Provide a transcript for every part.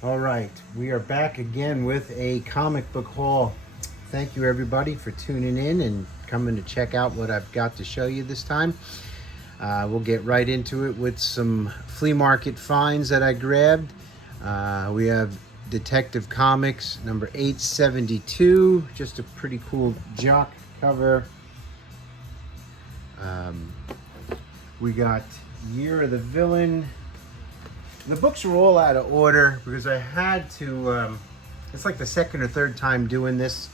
All right, we are back again with a comic book haul. Thank you, everybody, for tuning in and coming to check out what I've got to show you this time. We'll get right into it with some flea market finds that I grabbed. We have Detective Comics number 872, just a pretty cool jock cover. Um, we got Year of the Villain. The books are all out of order because I had to, it's like the second or third time doing this.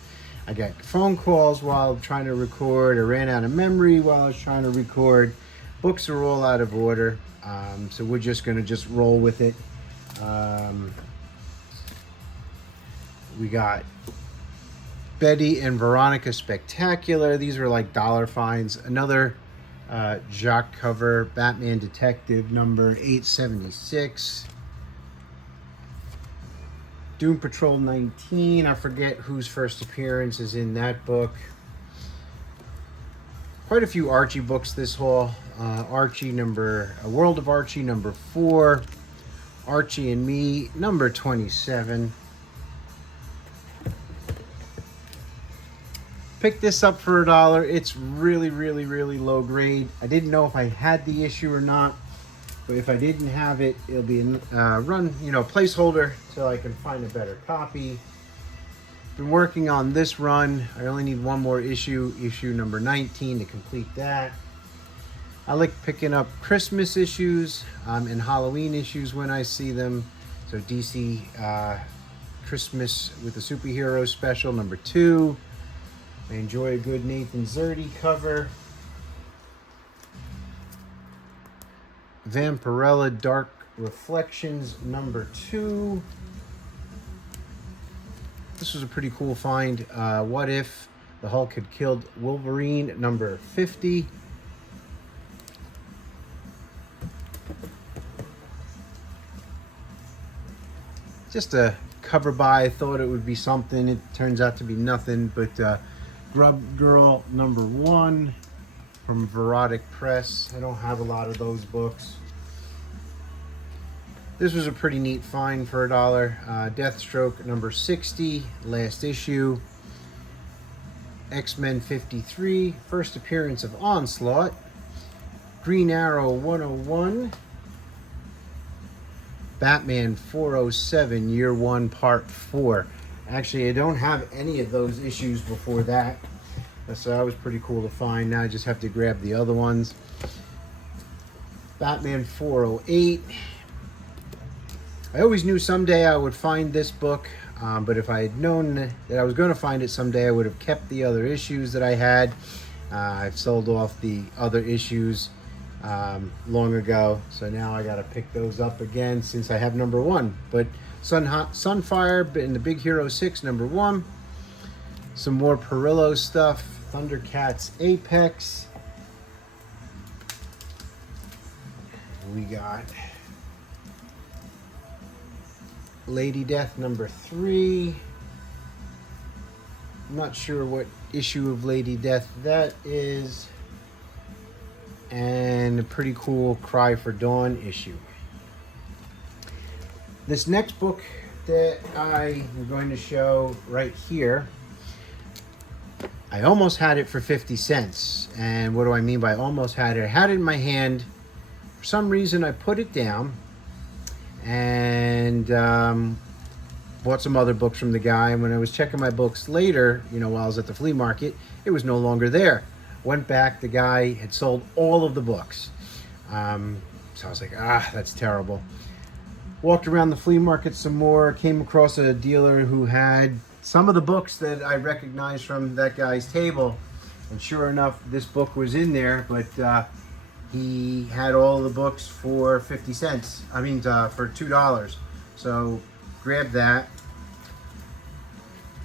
I got phone calls while trying to record. I ran out of memory while I was trying to record. Books are all out of order. So we're just going to just roll with it. We got Betty and Veronica Spectacular. These are like dollar finds. Another jock cover, Batman Detective number 876. Doom Patrol 19. I forget whose first appearance is in that book. Quite a few Archie books this haul. Archie number, A World of Archie number 4. Archie and Me number 27. Picked this up for $1. It's really, really, really low grade. I didn't know if I had the issue or not, but if I didn't have it, it'll be placeholder till I can find a better copy. Been working on this run. I only need one more issue number 19 to complete that. I like picking up Christmas issues and Halloween issues when I see them. So DC Christmas with the Superhero Special number 2. I enjoy a good Nathan Zerdy cover. Vampirella Dark Reflections number 2. This was a pretty cool find. What If the Hulk Had Killed Wolverine number 50. Just a cover by. I thought it would be something. It turns out to be nothing, but Grub Girl number 1 from Verotic Press. I don't have a lot of those books. This was a pretty neat find for $1. Deathstroke number 60, last issue. X-Men 53, first appearance of Onslaught. Green Arrow 101. Batman 407, Year 1, Part 4. Actually, I don't have any of those issues before that. So that was pretty cool to find. Now I just have to grab the other ones. Batman 408. I always knew someday I would find this book, but if I had known that I was going to find it someday, I would have kept the other issues that I had. I've sold off the other issues long ago, so now I got to pick those up again since I have number 1. But Sunfire in the Big Hero 6 number 1. Some more Perillo stuff. Thundercats Apex. We got Lady Death number 3. I'm not sure what issue of Lady Death that is. And a pretty cool Cry for Dawn issue. This next book that I am going to show right here, I almost had it for 50 cents. And what do I mean by almost had it? I had it in my hand. For some reason, I put it down and bought some other books from the guy. And when I was checking my books later, while I was at the flea market, it was no longer there. Went back, the guy had sold all of the books. So I was like, that's terrible. Walked around the flea market some more, came across a dealer who had some of the books that I recognized from that guy's table. And sure enough, this book was in there, but he had all the books for 50 cents. I mean, for $2. So grabbed that.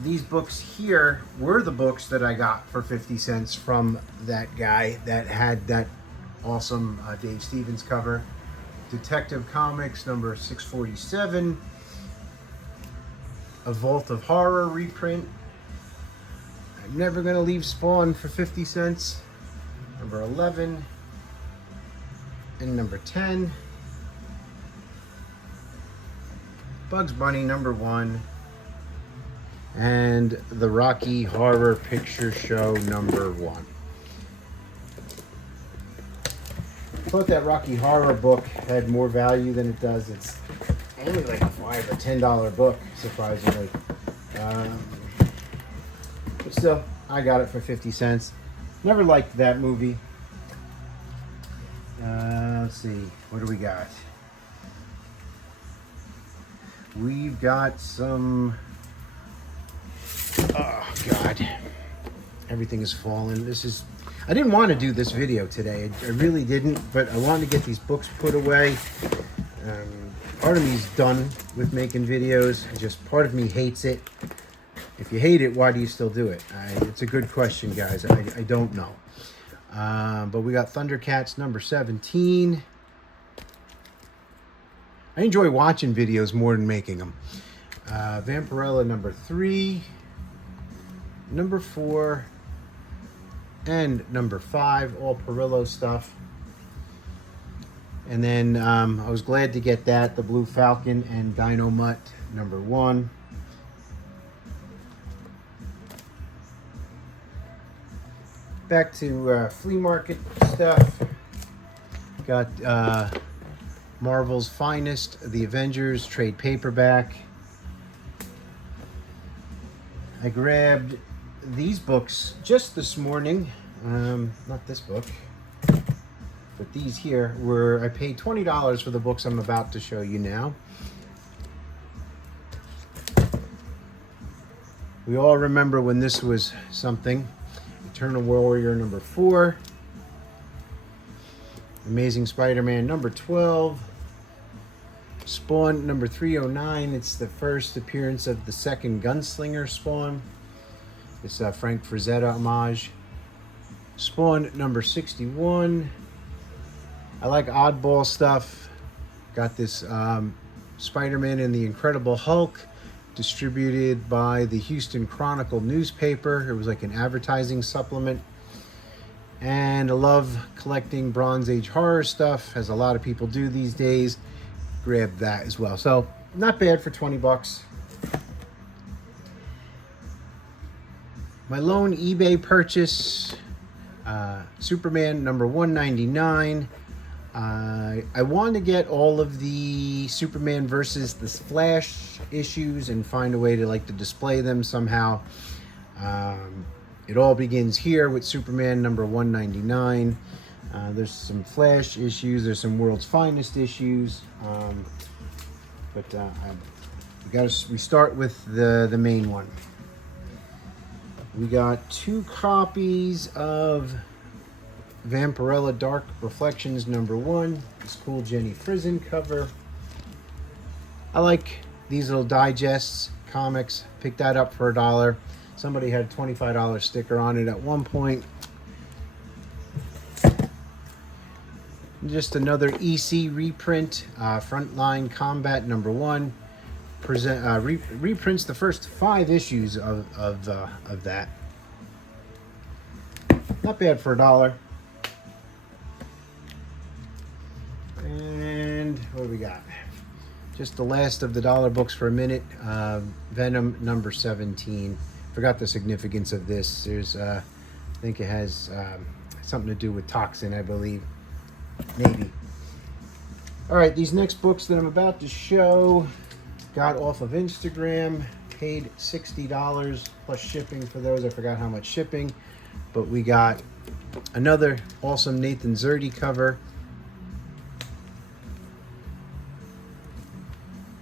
These books here were the books that I got for 50 cents from that guy that had that awesome Dave Stevens cover. Detective Comics number 647. A Vault of Horror reprint. I'm Never Gonna Leave Spawn for 50 cents. Number 11. And number 10. Bugs Bunny #1, and the Rocky Horror Picture Show #1. I thought that Rocky Horror book had more value than it does. It's only like a $5 or $10 book, surprisingly. But still, I got it for 50 cents. Never liked that movie. Let's see, what do we got? We've got some, oh God, everything is falling. I didn't want to do this video today. I really didn't, but I wanted to get these books put away. Part of me is done with making videos. Just part of me hates it. If you hate it, why do you still do it? It's a good question, guys. I don't know. But we got Thundercats #17. I enjoy watching videos more than making them. Vampirella #3, #4, and #5, all Perillo stuff. And then I was glad to get that, the Blue Falcon and Dino Mutt #1. Back to flea market stuff. Got Marvel's Finest, The Avengers trade paperback. I grabbed these books just this morning. Not this book, but these here were, I paid $20 for the books I'm about to show you now. We all remember when this was something. Eternal Warrior #4. Amazing Spider-Man #12. Spawn #309. It's the first appearance of the second Gunslinger Spawn. It's a Frank Frazetta homage. Spawn #61. I like oddball stuff. Got this Spider-Man and the Incredible Hulk, distributed by the Houston Chronicle newspaper. It was like an advertising supplement. And I love collecting Bronze Age horror stuff, as a lot of people do these days. Grab that as well. So not bad for 20 bucks. My lone eBay purchase, Superman #199. I want to get all of the Superman versus the Flash issues and find a way to display them somehow. It all begins here with Superman #199. There's some Flash issues. There's some World's Finest issues. We start with the main one. We got 2 copies of Vampirella Dark Reflections #1. This cool Jenny Frison cover. I like these little digests, comics. Picked that up for $1. Somebody had a $25 sticker on it at one point. Just another EC reprint, Frontline Combat #1. Reprints the first 5 issues of that. Not bad for $1. And what do we got? Just the last of the dollar books for a minute. Venom #17. Forgot the significance of this. There's, I think it has something to do with toxin, I believe. Maybe. All right, these next books that I'm about to show, got off of Instagram. Paid $60 plus shipping for those. I forgot how much shipping. But we got another awesome Nathan Zerdy cover.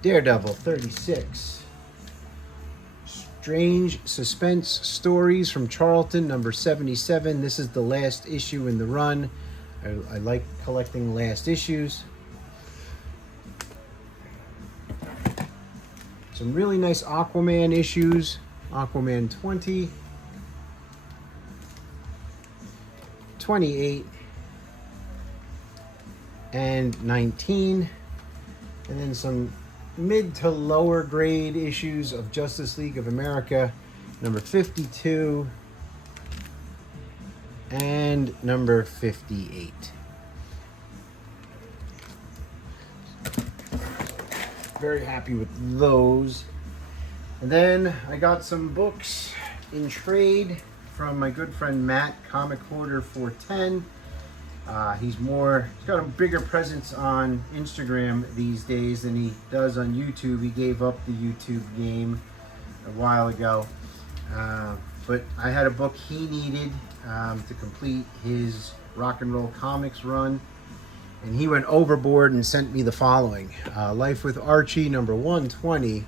Daredevil 36. Strange Suspense Stories from Charlton #77. This is the last issue in the run. I like collecting last issues. Some really nice Aquaman issues. Aquaman 20. 28. And 19. And then some mid to lower grade issues of Justice League of America, #52 and #58. very happy with those. And then I got some books in trade from my good friend Matt, Comic Hoarder 410. He's got a bigger presence on Instagram these days than he does on YouTube. He gave up the YouTube game a while ago. But I had a book he needed to complete his rock and roll comics run. And he went overboard and sent me the following. Life with Archie, number 120.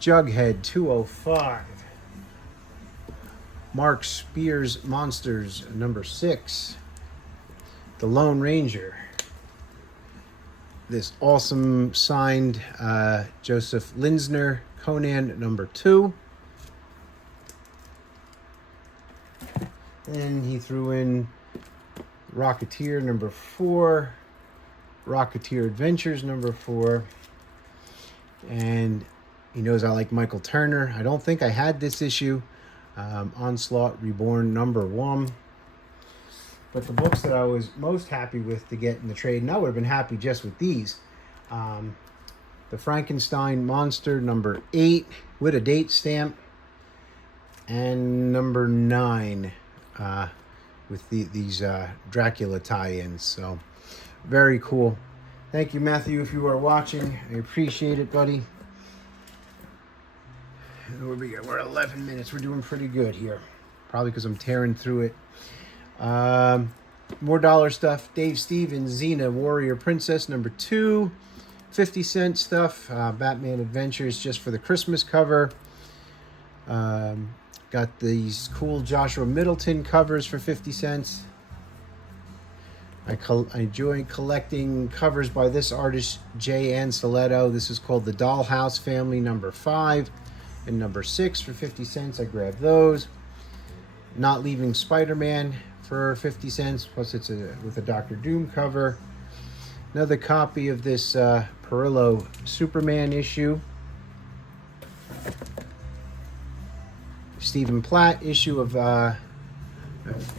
Jughead, 205. Mark Spears Monsters, number 6. The Lone Ranger. This awesome signed Joseph Linsner, Conan, number 2. And he threw in Rocketeer, number 4. Rocketeer Adventures, number 4. And he knows I like Michael Turner. I don't think I had this issue. Onslaught Reborn, number 1. But the books that I was most happy with to get in the trade, and I would have been happy just with these, the Frankenstein Monster, number 8, with a date stamp, and number 9, with these Dracula tie-ins. So, very cool. Thank you, Matthew, if you are watching. I appreciate it, buddy. We're 11 minutes. We're doing pretty good here. Probably because I'm tearing through it. More dollar stuff. Dave Stevens, Xena, Warrior Princess, number 2. 50-cent stuff. Batman Adventures, just for the Christmas cover. Got these cool Joshua Middleton covers for 50 cents. I enjoy collecting covers by this artist, Jay Anceletto. This is called The Dollhouse Family, number 5 and number 6 for 50 cents. I grabbed those. Not Leaving Spider-Man for 50 cents. Plus it's with a Dr. Doom cover. Another copy of this Perillo Superman issue. Stephen Platt issue of, I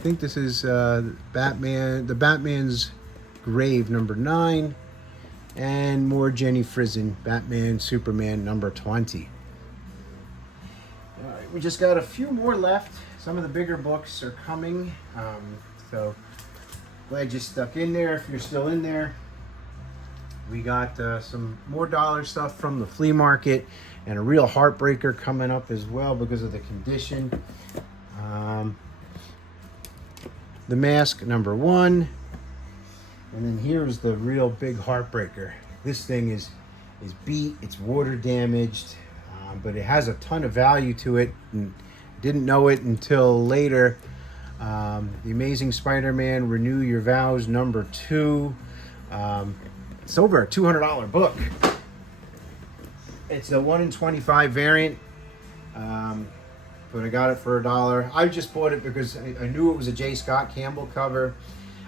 think this is the Batman's Grave, number 9. And more Jenny Frison, Batman Superman, number 20. All right, we just got a few more left. Some of the bigger books are coming. So glad you stuck in there if you're still in there. We got some more dollar stuff from the flea market and a real heartbreaker coming up as well because of the condition. The Mask, number 1. And then here's the real big heartbreaker. This thing is beat, it's water damaged, but it has a ton of value to it. And didn't know it until later. The Amazing Spider-Man Renew Your Vows, number 2. It's over a $200 book. It's a 1 in 25 variant, but I got it for $1. I just bought it because I knew it was a J. Scott Campbell cover.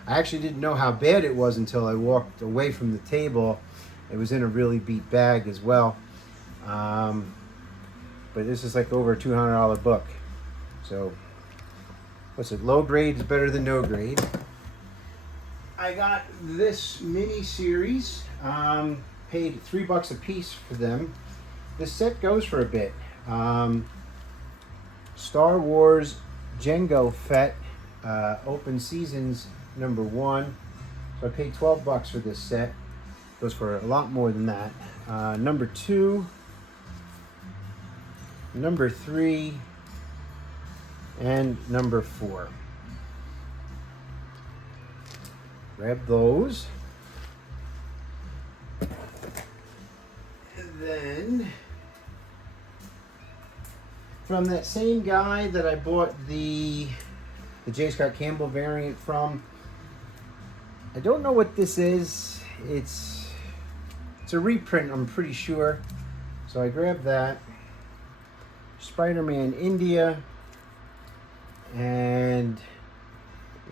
I actually didn't know how bad it was until I walked away from the table. It was in a really beat bag as well. But this is like over a $200 book. So, what's it? Low grade is better than no grade. I got this mini series. Paid $3 a piece for them. This set goes for a bit. Star Wars Jango Fett, Open Seasons, number 1. So I paid $12 for this set. Goes for a lot more than that. Number 2, number 3, and number 4. Grab those. And then, from that same guy that I bought the J. Scott Campbell variant from, I don't know what this is. It's a reprint, I'm pretty sure. So I grabbed that. Spider-Man India and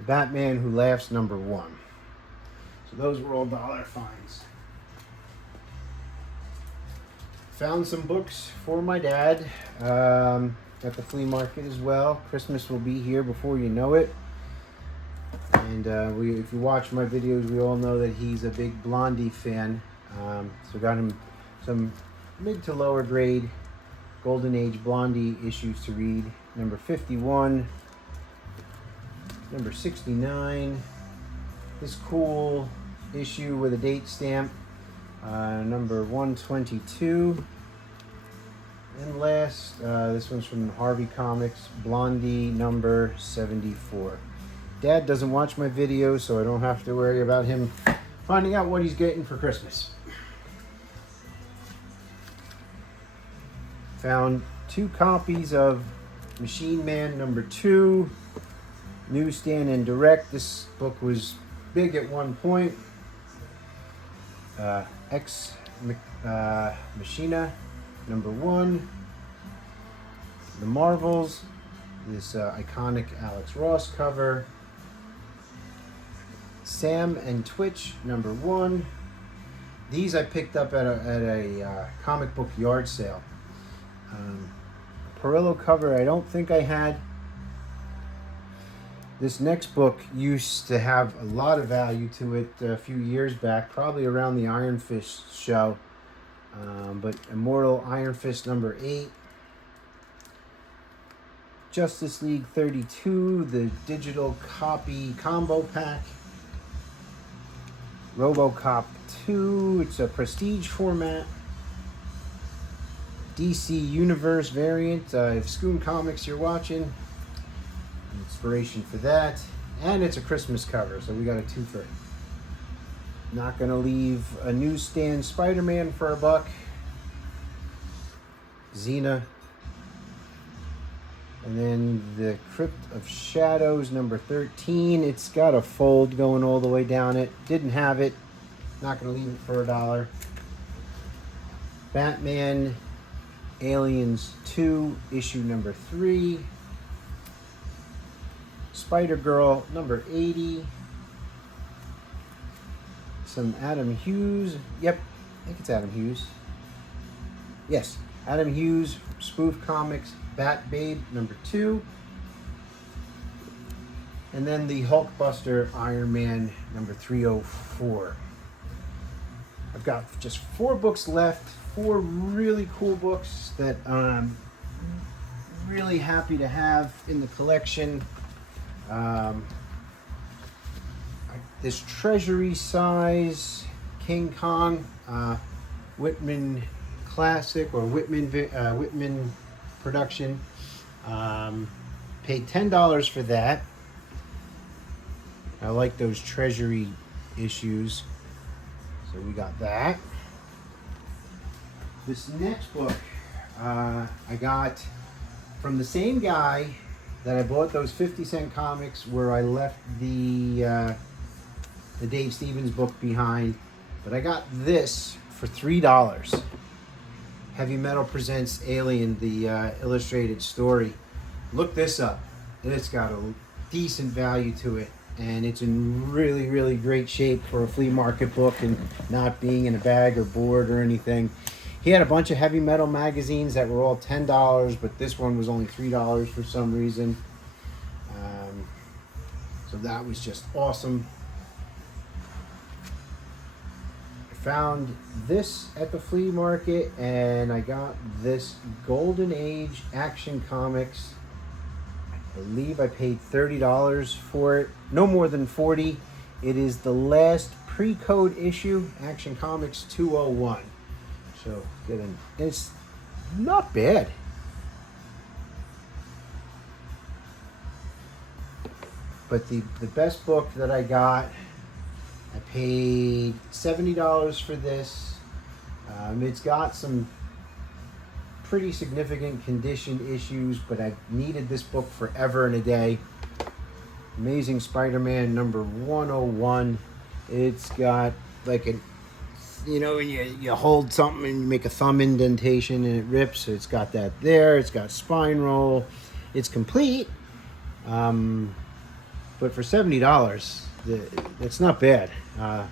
Batman Who Laughs, number 1. So those were all dollar finds. Found some books for my dad at the flea market as well. Christmas will be here before you know it. And if you watch my videos, we all know that he's a big Blondie fan. So got him some mid to lower grade Golden Age Blondie issues to read. Number 51, number 69, this cool issue with a date stamp, number 122. And last, this one's from Harvey Comics, Blondie number 74. Dad doesn't watch my videos, so I don't have to worry about him finding out what he's getting for Christmas. Found 2 copies of Machine Man number 2, newsstand and direct. This book was big at one point. Ex Machina number 1. The Marvels, this iconic Alex Ross cover. Sam and Twitch number 1. These I picked up at a comic book yard sale. Perillo cover I don't think I had. This next book used to have a lot of value to it a few years back, probably around the Iron Fist show. But Immortal Iron Fist number 8. Justice League 32, the digital copy combo pack. RoboCop 2, it's a prestige format. DC Universe variant, if Scoon Comics you're watching, inspiration for that. And it's a Christmas cover, so we got a twofer. Not gonna leave a newsstand Spider-Man for $1. Xena. And then the Crypt of Shadows number 13. It's got a fold going all the way down it. Didn't have it. Not gonna leave it for $1. Batman Aliens 2, issue number 3. Spider-Girl number 80. Some Adam Hughes. Yep, I think it's Adam Hughes. Yes, Adam Hughes, Spoof Comics, Bat Babe number 2. And then the Hulkbuster Iron Man number 304. I've got just 4 books left. 4 really cool books that I'm really happy to have in the collection. This treasury size King Kong Whitman classic or Whitman production. Paid $10 for that. I like those treasury issues, so we got that. This next book I got from the same guy that I bought those 50-cent comics where I left the Dave Stevens book behind, but I got this for $3. Heavy Metal Presents Alien, the illustrated story. Look this up. It's got a decent value to it, and it's in really, really great shape for a flea market book and not being in a bag or board or anything. He had a bunch of heavy metal magazines that were all $10, but this one was only $3 for some reason. So that was just awesome. I found this at the flea market, and I got this Golden Age Action Comics. I believe I paid $30 for it. No more than $40. It is the last pre-code issue, Action Comics 201. So it's not bad. But the best book that I got, I paid $70 for this. It's got some pretty significant condition issues, but I needed this book forever and a day. Amazing Spider-Man number 101. It's got like an, you know, when you hold something and you make a thumb indentation and it rips. So it's got that there. It's got spine roll. It's complete. But for $70, it's not bad. I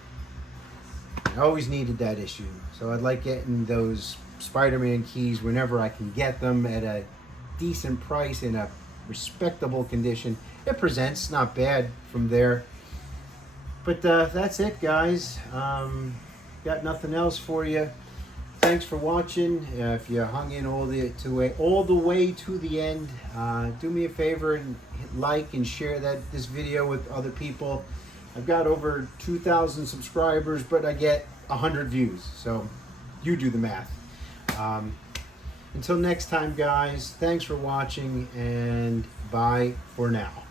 always needed that issue. So I'd like getting those Spider-Man keys whenever I can get them at a decent price in a respectable condition. It presents not bad from there. But that's it, guys. got nothing else for you. Thanks for watching. If you hung in all the way to the end, do me a favor and hit like and share this video with other people. I've got over 2,000 subscribers, but I get 100 views. So you do the math. Until next time, guys, thanks for watching, and bye for now.